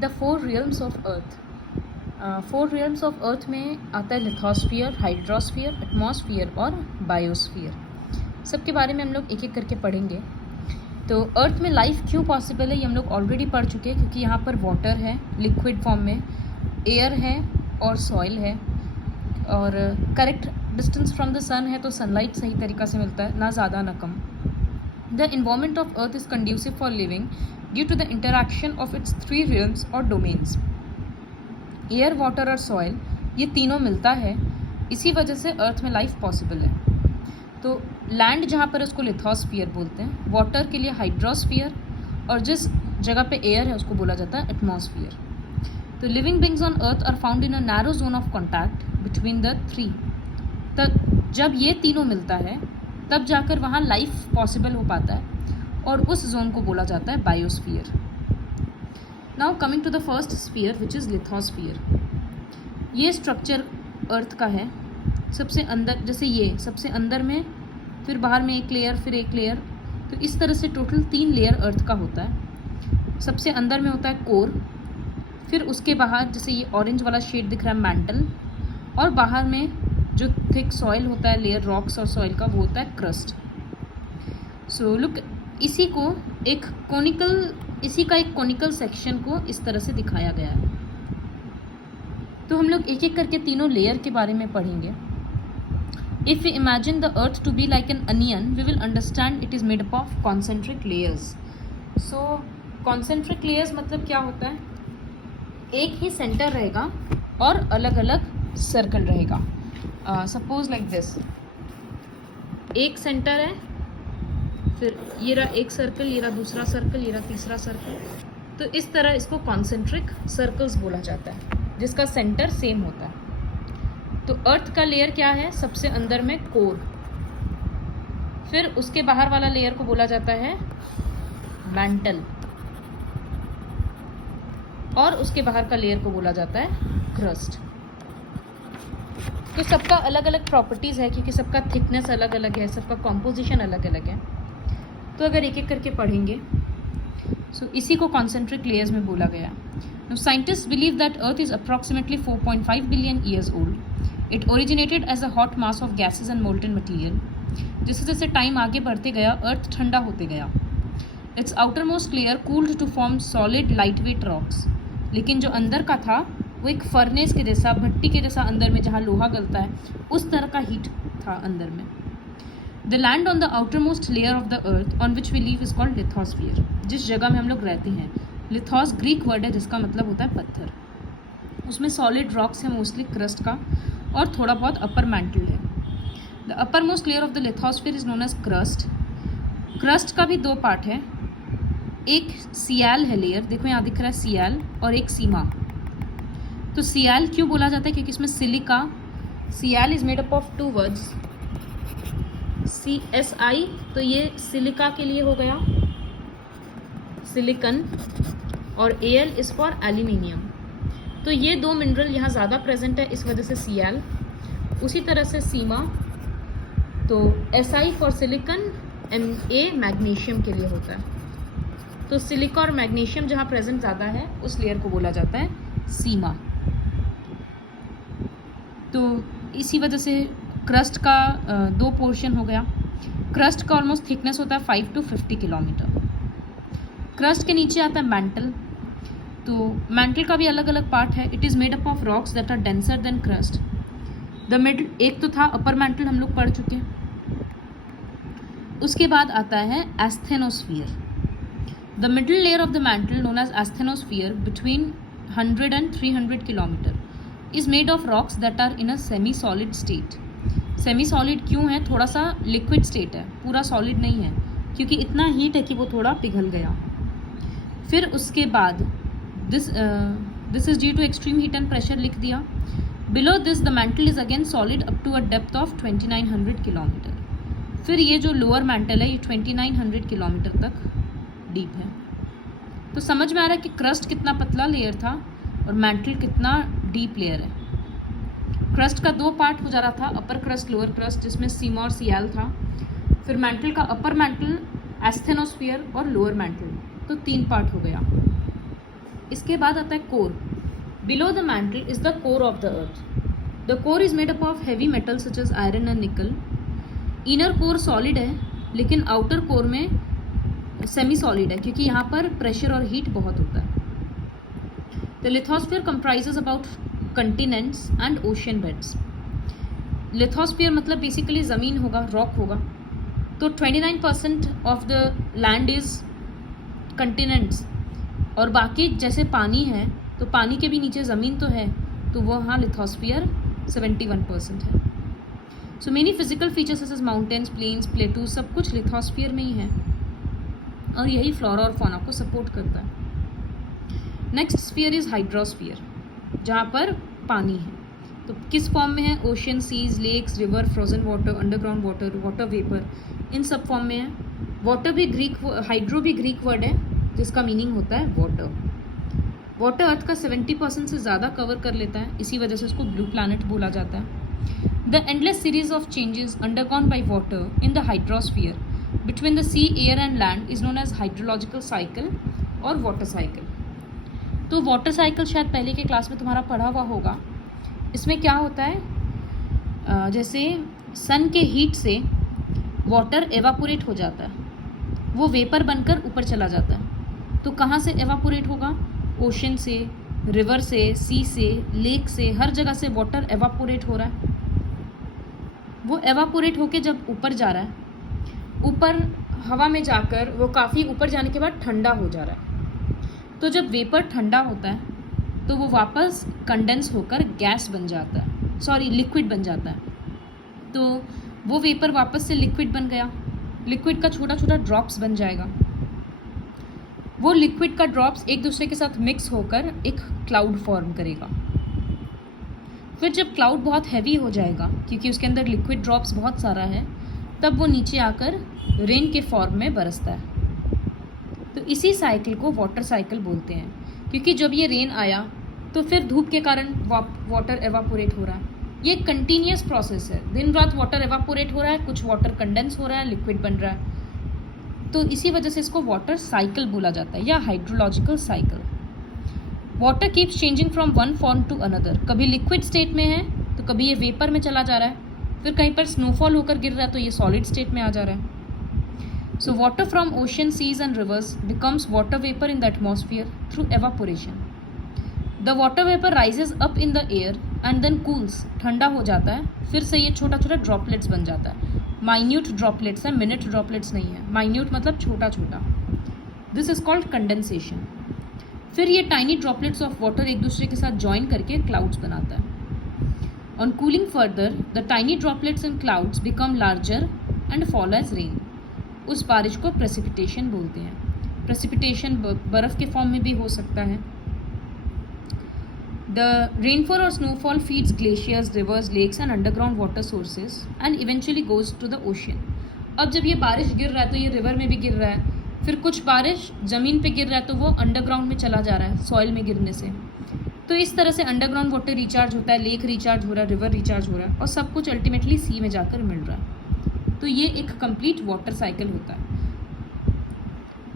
The four realms of Earth. Four realms of Earth में आता है लिथोस्फीयर, हाइड्रोस्फीयर, एटमॉस्फीयर और बायोस्फीयर। सबके बारे में हम लोग एक एक करके पढ़ेंगे। तो अर्थ में लाइफ क्यों पॉसिबल है ये हम लोग ऑलरेडी पढ़ चुके हैं, क्योंकि यहाँ पर वाटर है लिक्विड फॉर्म में, एयर है और सॉइल है, और करेक्ट डिस्टेंस फ्रॉम द सन है तो सनलाइट सही तरीक़ा से मिलता है, ना ज़्यादा ना कम। The environment of Earth is conducive for living due to the interaction of its three realms और डोमेन्स। एयर, वाटर और सॉइल, ये तीनों मिलता है, इसी वजह से अर्थ में लाइफ पॉसिबल है। तो लैंड जहाँ पर उसको लिथोस्फीयर बोलते हैं, वाटर के लिए हाइड्रोस्फीयर, और जिस जगह पे एयर है उसको बोला जाता है एटमॉस्फीयर। तो living beings on earth are found in a narrow zone of contact between the three. तब जब ये तीनों मिलता है तब जाकर वहाँ लाइफ पॉसिबल हो पाता है, और उस जोन को बोला जाता है biosphere. Now coming to the first sphere which is lithosphere. ये स्ट्रक्चर अर्थ का है, सबसे अंदर, जैसे ये सबसे अंदर में, फिर बाहर में एक लेयर, फिर एक लेयर, तो इस तरह से टोटल 3 लेयर अर्थ का होता है। सबसे अंदर में होता है कोर, फिर उसके बाहर जैसे ये ऑरेंज वाला शेड दिख रहा है मैंटल, और बाहर में जो थिक सॉइल होता है, लेयर रॉक्स और सॉइल का, वो होता है क्रस्ट। सो लुक, इसी का एक कॉनिकल सेक्शन को इस तरह से दिखाया गया है। तो हम लोग एक एक करके तीनों लेयर के बारे में पढ़ेंगे। If we imagine the earth to be like an onion, we will understand it is made up of concentric layers. So concentric layers मतलब क्या होता है, एक ही सेंटर रहेगा और अलग अलग सर्कल रहेगा। सपोज लाइक दिस, एक सेंटर है, फिर ये रहा एक सर्कल, ये रहा दूसरा सर्कल, ये रहा तीसरा सर्कल। तो इस तरह इसको कॉन्सेंट्रिक सर्कल्स बोला जाता है, जिसका सेंटर सेम होता है। तो अर्थ का लेयर क्या है, सबसे अंदर में कोर, फिर उसके बाहर वाला लेयर को बोला जाता है मैंटल, और उसके बाहर का लेयर को बोला जाता है क्रस्ट। तो सबका अलग अलग प्रॉपर्टीज़ है, क्योंकि सबका थिकनेस अलग अलग है, सबका कॉम्पोजिशन अलग अलग है। तो अगर एक एक करके पढ़ेंगे, सो इसी को कॉन्सेंट्रिक लेयर्स में बोला गया। Now scientists believe that Earth is approximately 4.5 billion years old. It originated as a hot mass of gases and molten material. जैसे जैसे टाइम आगे बढ़ते गया, अर्थ ठंडा होते गया। Its outermost layer cooled to form solid lightweight rocks. लेकिन जो अंदर का था वो एक फर्नेस के जैसा, भट्टी के जैसा, अंदर में जहाँ लोहा गलता है उस तरह का हीट था अंदर में। The land on the outermost layer of the earth on which we live is called lithosphere. जिस जगह में हम लोग रहते हैं, लिथोस ग्रीक वर्ड है जिसका मतलब होता है पत्थर। उसमें सॉलिड रॉक्स है मोस्टली क्रस्ट का, और थोड़ा बहुत अपर मैंटल है। The upper most layer of the lithosphere is known as crust. Crust का भी 2 पार्ट है, एक सियाल है लेयर, देखो यहाँ दिख रहा है सियाल, और एक सीमा। तो सियाल क्यों बोला जाता है, क्योंकि इसमें silica, sial is made up of 2 words, CSI, तो ये सिलिका के लिए हो गया, सिलिकन, और AL इज फॉर एल्यूमिनियम। तो ये 2 मिनरल यहाँ ज़्यादा प्रेजेंट है, इस वजह से सियाल। उसी तरह से सीमा, तो SI for silicon, MA magnesium के लिए होता है। तो सिलिका और मैग्नीशियम जहाँ प्रेजेंट ज़्यादा है उस लेयर को बोला जाता है सीमा। तो इसी वजह से क्रस्ट का 2 पोर्शन हो गया। क्रस्ट का ऑलमोस्ट थिकनेस होता है 5 to 50 किलोमीटर। क्रस्ट के नीचे आता है मैंटल। तो मैंटल का भी अलग अलग पार्ट है। It is made up of rocks that are denser than crust. The middle, एक तो था अपर मैंटल, हम लोग पढ़ चुके हैं। उसके बाद आता है asthenosphere. The middle layer of the mantle known as asthenosphere between 100 and 300 kilometre is made of rocks that are in a semi solid state. Semi solid क्यों है, थोड़ा सा लिक्विड स्टेट है, पूरा सॉलिड नहीं है, क्योंकि इतना हीट है कि वो थोड़ा पिघल गया। फिर उसके बाद this is due to extreme heat and pressure लिख दिया। Below this the mantle is again solid up to a depth of 2900 kilometre. फिर ये जो लोअर मैंटल है ये 2900 किलोमीटर तक डीप है। तो समझ में आ रहा है कि क्रस्ट कितना पतला लेयर था और मैंटल कितना डीप लेयर है। क्रस्ट का 2 पार्ट हो जा रहा था, अपर क्रस्ट, लोअर क्रस्ट, जिसमें सीमा और सियाल था। फिर मैंटल का अपर मैंटल, एस्थेनोस्फीयर और लोअर मैंटल, तो 3 पार्ट हो गया। इसके बाद आता है core. Below the mantle is the core of the earth. The core is made up of heavy metal such as iron and nickel. Inner core solid है, लेकिन आउटर कोर में सेमी सॉलिड है, क्योंकि यहाँ पर प्रेशर और heat बहुत होता है. The lithosphere comprises about continents and ocean beds. Lithosphere मतलब बेसिकली ज़मीन होगा, रॉक होगा. तो 29% of the land is continents, और बाकी जैसे पानी है तो पानी के भी नीचे ज़मीन तो है, तो वो हाँ लिथोस्फीयर 71% है. सो मेनी फिजिकल फीचर्स जैसे माउंटेन्स, प्लेन्स, प्लेटू सब कुछ लिथोस्फीयर में ही है, और यही फ्लोरा और फौना को सपोर्ट करता है. नेक्स्ट स्फीयर इज हाइड्रोस्फीयर, जहाँ पर पानी है. तो किस फॉर्म में है? Ocean, seas, lakes, river, frozen water, underground water, water vapour, इन सब फॉर्म में है. वाटर भी ग्रीक, हाइड्रो भी ग्रीक वर्ड है जिसका मीनिंग होता है वाटर. वाटर अर्थ का 70% से ज़्यादा कवर कर लेता है, इसी वजह से उसको ब्लू प्लैनेट बोला जाता है. The endless series of changes undergone by water in the hydrosphere between the sea, air and land is known as hydrological cycle और वाटर साइकिल. तो वाटर साइकिल शायद पहले के क्लास में तुम्हारा पढ़ा हुआ होगा. इसमें क्या होता है, जैसे सन के हीट से वाटर एवापोरेट हो जाता है, वो वेपर बनकर ऊपर चला जाता है. तो कहाँ से एवापोरेट होगा? ओशन से, रिवर से, सी से, लेक से, हर जगह से वाटर एवापोरेट हो रहा है. वो एवापोरेट होके जब ऊपर जा रहा है, ऊपर हवा में जाकर वो काफ़ी ऊपर जाने के बाद ठंडा हो जा रहा है. तो जब वेपर ठंडा होता है तो वो वापस कंडेंस होकर गैस बन जाता है, लिक्विड बन जाता है. तो वो वेपर वापस से लिक्विड बन गया, लिक्विड का छोटा छोटा ड्रॉप्स बन जाएगा. वो लिक्विड का ड्रॉप्स एक दूसरे के साथ मिक्स होकर एक क्लाउड फॉर्म करेगा. फिर जब क्लाउड बहुत हैवी हो जाएगा, क्योंकि उसके अंदर लिक्विड ड्रॉप्स बहुत सारा है, तब वो नीचे आकर रेन के फॉर्म में बरसता है. तो इसी साइकिल को वाटर साइकिल बोलते हैं, क्योंकि जब ये रेन आया तो फिर धूप के कारण वाटर एवापोरेट हो रहा है. ये कंटिन्यूस प्रोसेस है, दिन रात वाटर एवापोरेट हो रहा है, कुछ वाटर कंडेंस हो रहा है, लिक्विड बन रहा है. तो इसी वजह से इसको वाटर साइकिल बोला जाता है, या hydrological cycle. Water keeps changing from one form to another. कभी लिक्विड स्टेट में है तो कभी ये वेपर में चला जा रहा है, फिर कहीं पर स्नोफॉल होकर गिर रहा है तो ये सॉलिड स्टेट में आ जा रहा है. So water from ocean, seas and rivers becomes water vapor in the atmosphere through evaporation. The water vapor rises up in the air and then cools. ठंडा हो जाता है, फिर से ये छोटा छोटा ड्रॉपलेट्स बन जाता है. माइन्यूट ड्रॉपलेट्स है, मिनट ड्रॉपलेट्स नहीं है. माइन्यूट मतलब छोटा छोटा. This is called condensation. फिर ये टाइनी ड्रॉपलेट्स ऑफ वाटर एक दूसरे के साथ ज्वाइन करके क्लाउड्स बनाता है. On cooling further the tiny droplets in clouds become larger and fall as rain. उस बारिश को प्रेसिपिटेशन बोलते हैं. प्रेसिपिटेशन बर्फ़ के फॉर्म में भी हो सकता है. द रेनफॉल और snowfall feeds glaciers, rivers, lakes and underground water sources and eventually goes to the ocean. अब जब ये बारिश गिर रहा है तो ये रिवर में भी गिर रहा है, फिर कुछ बारिश ज़मीन पे गिर रहा है तो वो अंडरग्राउंड में चला जा रहा है सॉइल में गिरने से. तो इस तरह से अंडरग्राउंड वाटर रिचार्ज होता है, लेक रिचार्ज हो रहा है, रिवर रिचार्ज हो रहा है, और सब कुछ अल्टीमेटली सी में जाकर मिल रहा है. तो ये एक कंप्लीट वाटर साइकिल होता है.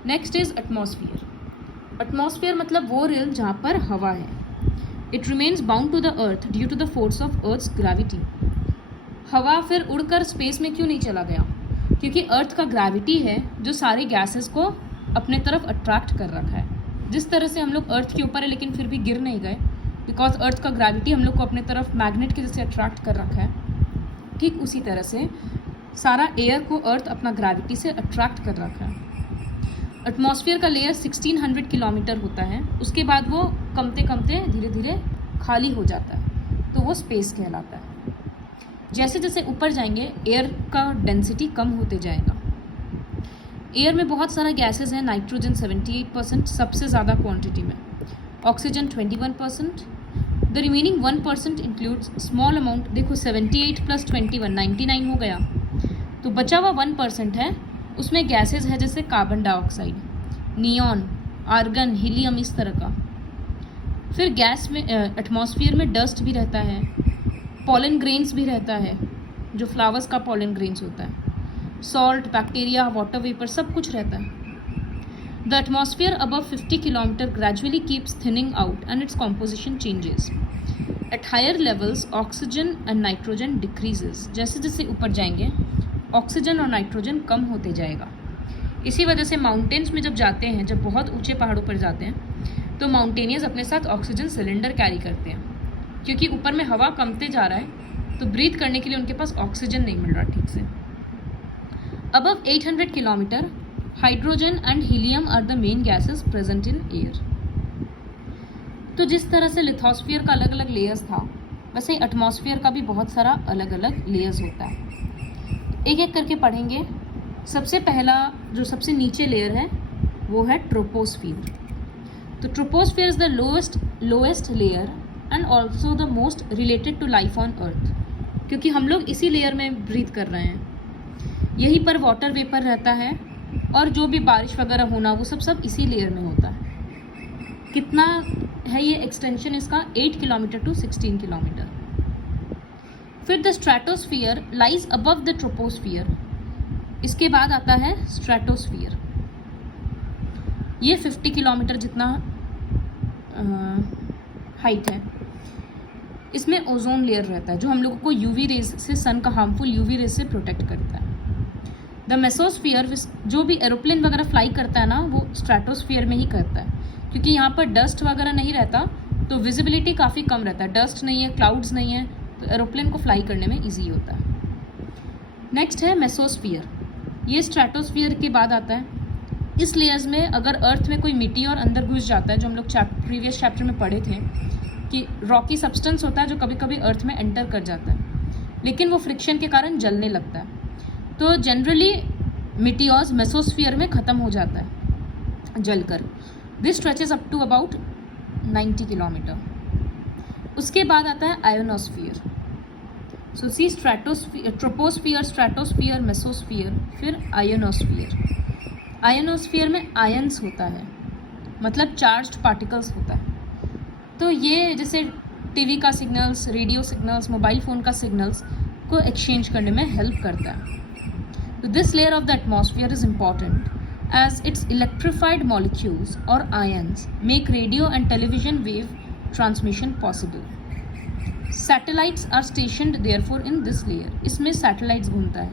Next is atmosphere. एटमॉस्फेयर मतलब वो रियल जहाँ पर हवा है. It remains bound to the earth due to the force of earth's gravity. हवा फिर उड़कर स्पेस में क्यों नहीं चला गया? क्योंकि अर्थ का ग्रेविटी है जो सारे गैसेस को अपने तरफ अट्रैक्ट कर रखा है. जिस तरह से हम लोग अर्थ के ऊपर है लेकिन फिर भी गिर नहीं गए, बिकॉज अर्थ का ग्रेविटी हम लोग को अपने तरफ मैग्नेट के जैसे अट्रैक्ट कर रखा है. ठीक उसी तरह से सारा एयर को अर्थ अपना ग्रेविटी से अट्रैक्ट कर रखा है. एटमॉस्फेयर का लेयर 1600 किलोमीटर होता है. उसके बाद वो कमते कमते धीरे धीरे खाली हो जाता है, तो वो स्पेस कहलाता है. जैसे जैसे ऊपर जाएंगे एयर का डेंसिटी कम होते जाएगा. एयर में बहुत सारा गैसेस हैं. नाइट्रोजन 78% सबसे ज़्यादा क्वांटिटी में, oxygen 21%, the remaining 1% includes small amount. देखो 78 + 21 99 हो गया, तो बचा हुआ 1% है, उसमें गैसेस है जैसे carbon dioxide, neon, argon, helium, इस तरह का. फिर गैस में एटमॉस्फेयर में डस्ट भी रहता है, पॉलन ग्रेन्स भी रहता है, जो फ्लावर्स का पॉलन ग्रेन्स होता है, सॉल्ट, बैक्टीरिया, वाटर वेपर, सब कुछ रहता है. The atmosphere above 50 km gradually keeps thinning out and its composition changes. At higher levels, oxygen and nitrogen decreases. जैसे जैसे ऊपर जाएंगे ऑक्सीजन और नाइट्रोजन कम होते जाएगा. इसी वजह से माउंटेन्स में जब जाते हैं, जब बहुत ऊंचे पहाड़ों पर जाते हैं, तो माउंटेनियर्स अपने साथ ऑक्सीजन सिलेंडर कैरी करते हैं, क्योंकि ऊपर में हवा कमते जा रहा है, तो ब्रीथ करने के लिए उनके पास ऑक्सीजन नहीं मिल रहा ठीक से. Above 800 kilometre, hydrogen and helium are the main gases present in air. तो जिस तरह से लिथोस्फीयर का अलग अलग लेयर्स था, वैसे ही एटमॉस्फेयर का भी बहुत सारा अलग अलग लेयर्स होता है. एक एक करके पढ़ेंगे. सबसे पहला जो सबसे नीचे लेयर है वो है ट्रोपोस्फीयर. तो troposphere is the lowest layer and also the most related to life on earth, क्योंकि हम लोग इसी लेयर में ब्रीथ कर रहे हैं. यहीं पर वाटर वेपर रहता है और जो भी बारिश वगैरह होना वो सब इसी लेयर में होता है. कितना है ये एक्सटेंशन इसका? 8 किलोमीटर टू 16 किलोमीटर. फिर the stratosphere lies above the troposphere. इसके बाद आता है स्ट्रेटोस्फीयर. ये 50 किलोमीटर जितना हाइट है. इसमें ओजोन लेयर रहता है जो हम लोगों को यूवी रेज से, सन का हार्मफुल यूवी रेज से प्रोटेक्ट करता है. द मेसोस्फीयर जो भी एरोप्लेन वगैरह फ्लाई करता है ना, वो स्ट्रेटोस्फीयर में ही करता है, क्योंकि यहाँ पर डस्ट वगैरह नहीं रहता, तो विजिबिलिटी काफ़ी कम रहता है. डस्ट नहीं है, क्लाउड्स नहीं है, तो एरोप्लेन को फ्लाई करने में ईजी होता है. नेक्स्ट है मेसोस्फीयर. ये स्ट्रेटोस्फीयर के बाद आता है. इस लेयर्स में अगर अर्थ में कोई मिट्टियोर अंदर घुस जाता है, जो हम लोग प्रीवियस चैप्टर में पढ़े थे कि रॉकी सब्सटेंस होता है जो कभी कभी अर्थ में एंटर कर जाता है, लेकिन वो फ्रिक्शन के कारण जलने लगता है. तो जनरली मिट्टियोर्स मेसोस्फीयर में ख़त्म हो जाता है जलकर. This stretches up to about 90 kilometre. उसके बाद आता है ionosphere. So see troposphere, stratosphere, mesosphere, फिर आयोनोस्फीयर. आयोनोस्फीयर में आयंस होता है, मतलब चार्ज्ड पार्टिकल्स होता है. तो ये जैसे टीवी का signals, radio signals, mobile phone का सिग्नल्स को एक्सचेंज करने में हेल्प करता है. तो this layer of the atmosphere is important as its electrified molecules or ions make radio and television wave transmission possible. Satellites are stationed therefore in this layer. इसमें satellites घूमता है.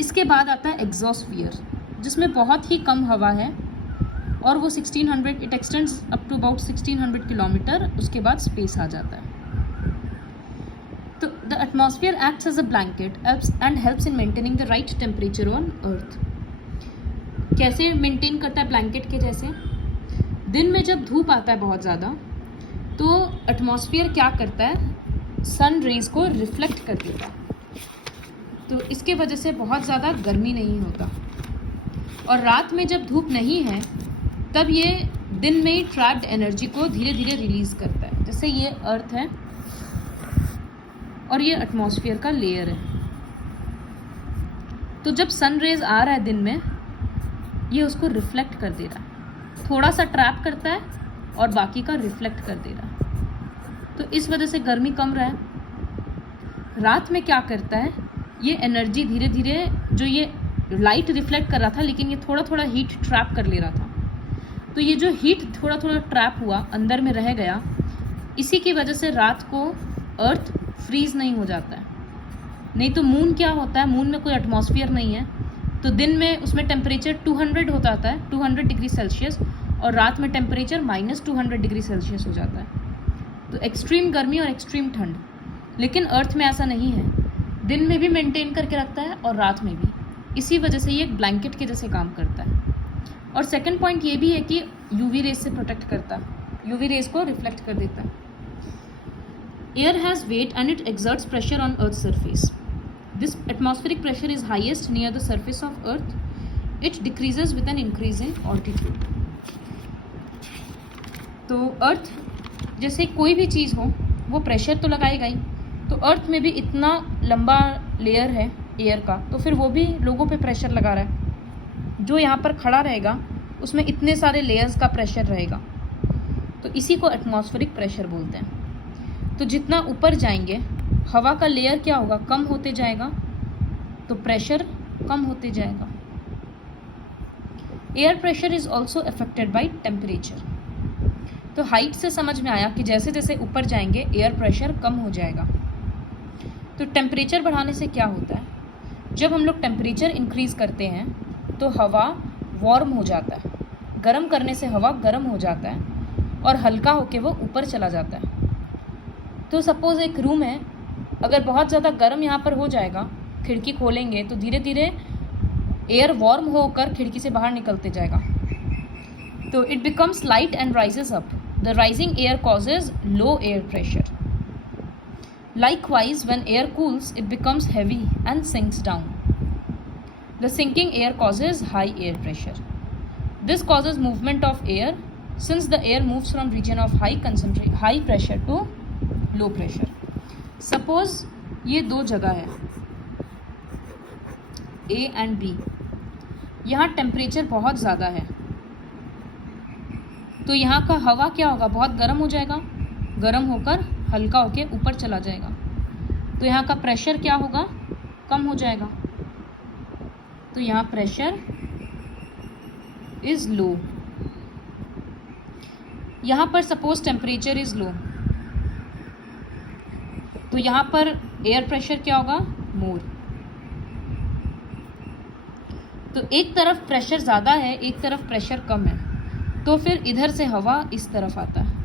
इसके बाद आता है exosphere, जिसमें बहुत ही कम हवा है और वो 1600, it extends up to about 1600 kilometre. उसके बाद स्पेस आ जाता है. तो the atmosphere acts as a blanket and helps in maintaining the right temperature on earth. कैसे मेंटेन करता है ब्लैंकेट के जैसे? दिन में जब धूप आता है बहुत ज़्यादा, तो एटमॉस्फेयर क्या करता है? सन रेज को रिफ्लेक्ट कर देता है. तो इसके वजह से बहुत ज़्यादा गर्मी नहीं होता. और रात में जब धूप नहीं है, तब ये दिन में ही ट्रैप्ड एनर्जी को धीरे धीरे रिलीज़ करता है. जैसे ये अर्थ है और ये एटमॉस्फेयर का लेयर है. तो जब सन रेज आ रहा है दिन में, ये उसको रिफ्लेक्ट कर दे रहा है, थोड़ा सा ट्रैप करता है और बाकी का रिफ्लेक्ट कर दे रहा है. तो इस वजह से गर्मी कम रहा है. रात में क्या करता है? ये एनर्जी धीरे धीरे, जो ये लाइट रिफ्लेक्ट कर रहा था लेकिन ये थोड़ा थोड़ा हीट ट्रैप कर ले रहा था, तो ये जो हीट थोड़ा थोड़ा ट्रैप हुआ, अंदर में रह गया, इसी की वजह से रात को अर्थ फ्रीज नहीं हो जाता है. नहीं तो मून क्या होता है? मून में कोई एटमॉस्फेयर नहीं है, तो दिन में उसमें टेम्परेचर 200 होता है, 200 डिग्री सेल्सियस, और रात में टेम्परेचर -200 डिग्री सेल्सियस हो जाता है. तो एक्सट्रीम गर्मी और एक्सट्रीम ठंड. लेकिन अर्थ में ऐसा नहीं है, दिन में भी मेंटेन करके रखता है और रात में भी. इसी वजह से ये एक ब्लैंकेट के जैसे काम करता है. और सेकंड पॉइंट ये भी है कि यूवी रेज से प्रोटेक्ट करता है, यूवी रेज को रिफ्लेक्ट कर देता है. Air has wait and it exerts pressure on earth surface. This atmospheric pressure is highest near the surface of Earth. It decreases with an increase in altitude. तो अर्थ जैसे कोई भी चीज़ हो, वो प्रेशर तो लगाएगा ही. तो अर्थ में भी इतना लंबा लेयर है एयर का, तो फिर वो भी लोगों पे प्रेशर लगा रहा है. जो यहाँ पर खड़ा रहेगा उसमें इतने सारे लेयर्स का प्रेशर रहेगा, तो इसी को एटमॉस्फेरिक प्रेशर बोलते हैं. तो जितना ऊपर जाएंगे, हवा का लेयर क्या होगा? कम होते जाएगा, तो प्रेशर कम होते जाएगा. Air pressure is also affected by temperature. तो हाइट से समझ में आया कि जैसे जैसे ऊपर जाएंगे एयर प्रेशर कम हो जाएगा। तो टेम्परेचर बढ़ाने से क्या होता है, जब हम लोग टेम्परेचर इंक्रीज़ करते हैं तो हवा वार्म हो जाता है, गर्म करने से हवा गर्म हो जाता है और हल्का होके वो ऊपर चला जाता है। तो सपोज़ एक रूम है, अगर बहुत ज़्यादा गर्म यहाँ पर हो जाएगा, खिड़की खोलेंगे तो धीरे धीरे एयर वार्म होकर खिड़की से बाहर निकलते जाएगा। तो it becomes light and rises up. The rising air causes low air pressure. Likewise, when air cools, it becomes heavy and sinks down. The sinking air causes high air pressure. This causes movement of air since the air moves from region of high pressure to low pressure. Suppose ये दो जगह है A and B, यहाँ temperature बहुत ज़्यादा है, तो यहाँ का हवा क्या होगा, बहुत गर्म हो जाएगा, गर्म होकर हल्का होके ऊपर चला जाएगा। तो यहाँ का प्रेशर क्या होगा, कम हो जाएगा। तो यहाँ प्रेशर इज लो। यहाँ पर सपोज टेम्परेचर इज लो, तो यहाँ पर एयर प्रेशर क्या होगा, मोर। तो एक तरफ प्रेशर ज़्यादा है, एक तरफ प्रेशर कम है, तो फिर इधर से हवा इस तरफ आता है।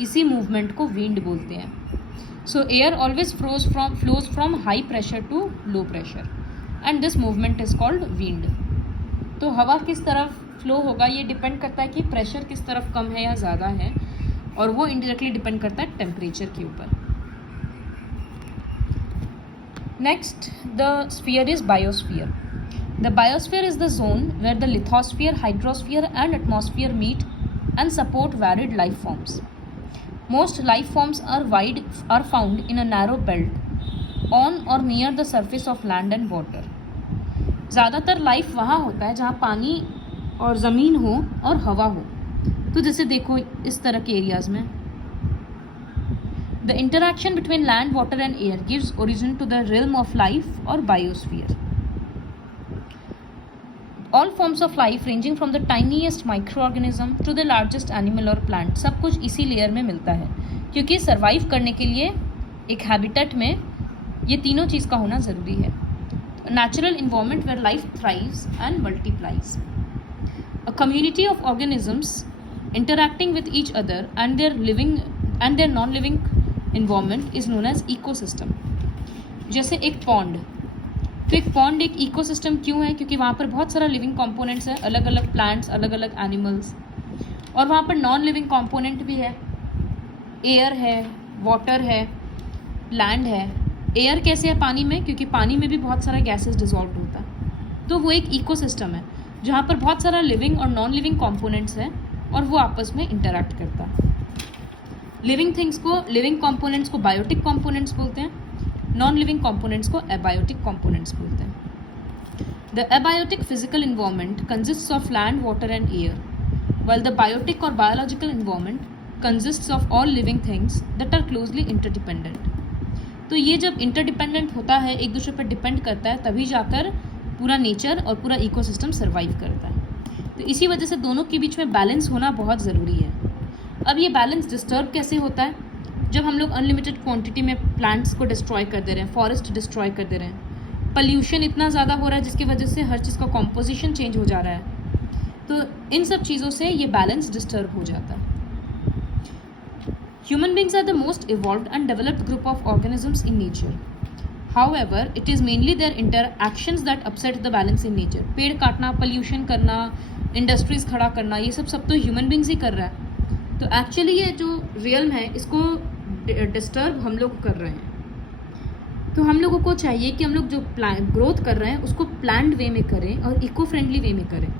इसी मूवमेंट को विंड बोलते हैं। So air always flows from high pressure to low pressure and this movement is called wind. तो हवा किस तरफ फ्लो होगा ये डिपेंड करता है कि प्रेशर किस तरफ कम है या ज़्यादा है, और वो इनडायरेक्टली डिपेंड करता है टेम्परेचर के ऊपर। Next, the sphere is biosphere. The biosphere is the zone where the lithosphere, hydrosphere and atmosphere meet and support varied life forms. Most life forms are found in a narrow belt on or near the surface of land and water. ज़्यादातर life वहाँ होता है जहाँ पानी और ज़मीन हो और हवा हो। तो जैसे देखो इस तरह के एरियाज़ में the interaction between land, water and air gives origin to the realm of life or biosphere. All forms of life ranging from the tiniest microorganism to the largest animal or plant, सब कुछ इसी layer में मिलता है, क्योंकि survive करने के लिए एक हैबिटेट में ये तीनों चीज़ का होना ज़रूरी है। Natural environment where life thrives and multiplies. A community of organisms interacting with each other and their non living environment is known as ecosystem. जैसे एक पॉन्ड, तो एक पॉन्ड एक इकोसिस्टम क्यों है, क्योंकि वहाँ पर बहुत सारा लिविंग कंपोनेंट्स है, अलग अलग प्लांट्स, अलग अलग एनिमल्स, और वहाँ पर नॉन लिविंग कंपोनेंट भी है, एयर है, वाटर है, लैंड है। एयर कैसे है पानी में, क्योंकि पानी में भी बहुत सारा गैसेस डिजॉल्व होता है। तो वो एक इकोसिस्टम है जहाँ पर बहुत सारा लिविंग और नॉन लिविंग कंपोनेंट्स है और वो आपस में इंटरैक्ट करता है। लिविंग थिंग्स को, लिविंग कंपोनेंट्स को बायोटिक कंपोनेंट्स बोलते हैं, नॉन लिविंग कंपोनेंट्स को एबायोटिक कंपोनेंट्स बोलते हैं। The abiotic physical environment consists of land, water and air, while the biotic or biological environment consists of all living things that are closely interdependent. तो ये जब interdependent होता है, एक दूसरे पर डिपेंड करता है, तभी जाकर पूरा नेचर और पूरा इकोसिस्टम सर्वाइव करता है। तो इसी वजह से दोनों के बीच में बैलेंस होना बहुत ज़रूरी है। अब ये बैलेंस डिस्टर्ब कैसे होता है, जब हम लोग अनलिमिटेड क्वांटिटी में प्लांट्स को डिस्ट्रॉय कर दे रहे हैं, फॉरेस्ट डिस्ट्रॉय कर दे रहे हैं, पॉल्यूशन इतना ज़्यादा हो रहा है जिसकी वजह से हर चीज़ का कॉम्पोजिशन चेंज हो जा रहा है। तो इन सब चीज़ों से ये बैलेंस डिस्टर्ब हो जाता है। Human beings are the most evolved and developed group of organisms in nature. However, it is mainly their interactions that upset the balance in nature. पेड़ काटना, pollution करना, इंडस्ट्रीज खड़ा करना, ये सब तो ह्यूमन बींग्स ही कर रहा है। तो एक्चुअली ये जो रियल्म है इसको डिस्टर्ब हम लोग कर रहे हैं। तो हम लोगों को चाहिए कि हम लोग जो ग्रोथ कर रहे हैं उसको प्लान्ड वे में करें और इको फ्रेंडली वे में करें,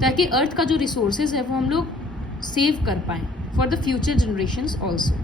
ताकि अर्थ का जो रिसोर्सेज है वो हम लोग सेव कर पाएँ for the future generations also.